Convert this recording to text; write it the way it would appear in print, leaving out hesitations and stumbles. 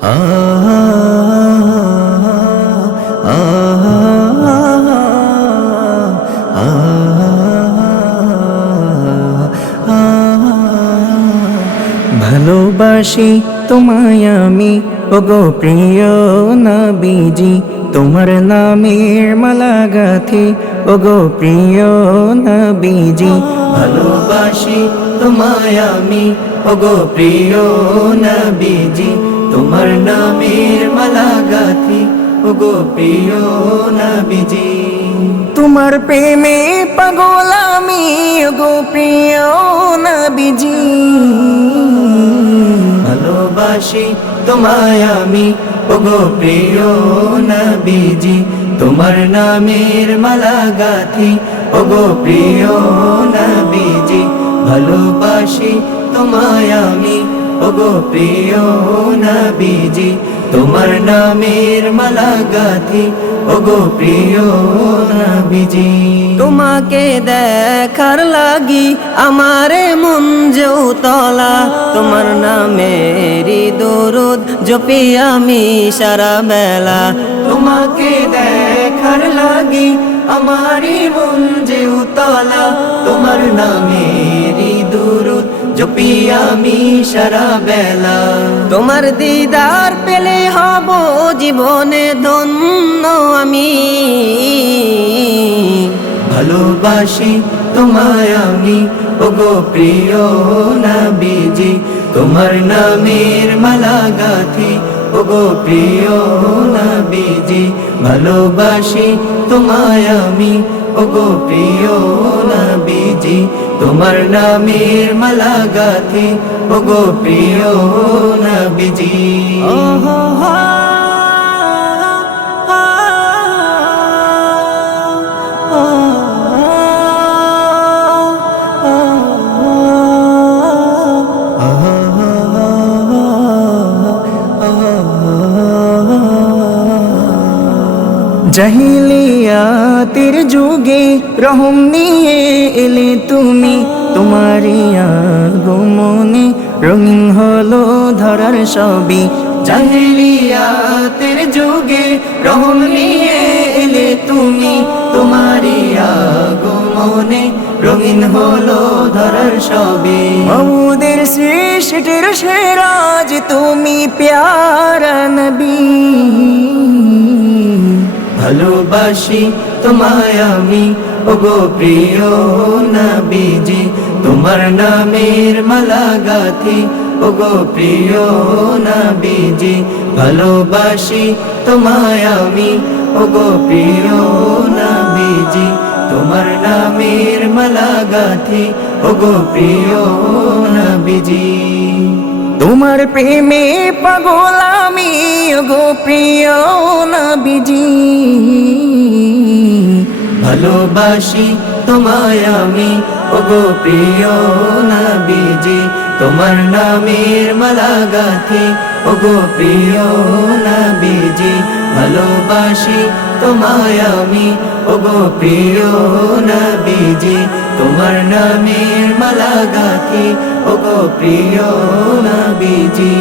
আ আ আ ভালোবাসি তোমায় আমি ওগো প্রিয় নবীজি, তোমার নামের মালা গাঁথি ওগো প্রিয় নবীজি। ভালোবাসি তোমায় আমি ওগো প্রিয় নবীজি, তোমার নামের মালা গাঁথি ওগো প্রিয় নবীজি। তোমার প্রেমে পাগল আমি ওগো প্রিয় নবীজি। ভালোবাসি তোমায় আমি ওগো প্রিয় নবীজি, তোমার নামের মালা গাঁথি ওগো প্রিয় নবীজি। ভালোবাসি তোমায় আমি ওগো প্রিয় নবীজি, তোমার নামের মালা গাঁথি ওগো প্রিয় নবীজি। তোমাকে দেখার লাগি আমারে মন যে উতলা, তোমার নামেরই দরুদ জপি আমি সারা বেলা। তোমাকে দেখার লাগি আমারি মন যে উতলা, তোমার নামেরই দরুদ জপি আমি সারা বেলা। তোমার দিদার পেলে হব জীবনে ধন্য আমি। ভালোবাসি তোমায় আমি ওগো প্রিয় নবীজি, তোমার নামের মালা গাঁথি ওগো প্রিয় নবীজি। ভালোবাসি তোমায় আমি ওগো প্রিয় নবীজি, তোমার নামের মালা গাঁথি ওগো প্রিয় নবীজি। জাহিলিয়াতের যুগে রহম নিয়ে এলে তুমি, তোমারই আগমনে রঙিন হলো ধরার সবই। জাহিলিয়াতের যুগে রহম নিয়ে এলে তুমি, তোমারই আগমনে রঙিন হলো ধরার সবই। মাবুদের সৃষ্টির সেরাজ তুমি প্যারা নবী। ভালোবাসি তোমায় আমি ওগো প্রিয় নবীজি, তোমার নামের মালা গাঁথি ওগো প্রিয় নবীজি। ভালোবাসি তোমায় আমি ওগো প্রিয় নবীজি, তোমার নামের মালা গাঁথি ওগো প্রিয় নবীজি। তোমার প্রেমে পাগল আমি ওগো প্রিয় নবীজি। ভালোবাসি তোমায় আমি ওগো প্রিয় নবীজি, তোমার নামের মালা গাঁথি ওগো প্রিয় নবীজি। ভালোবাসি তোমায় আমি ওগো প্রিয় নবীজি, তোমার নামের মালা গাঁথি ওগো প্রিয় নবীজি।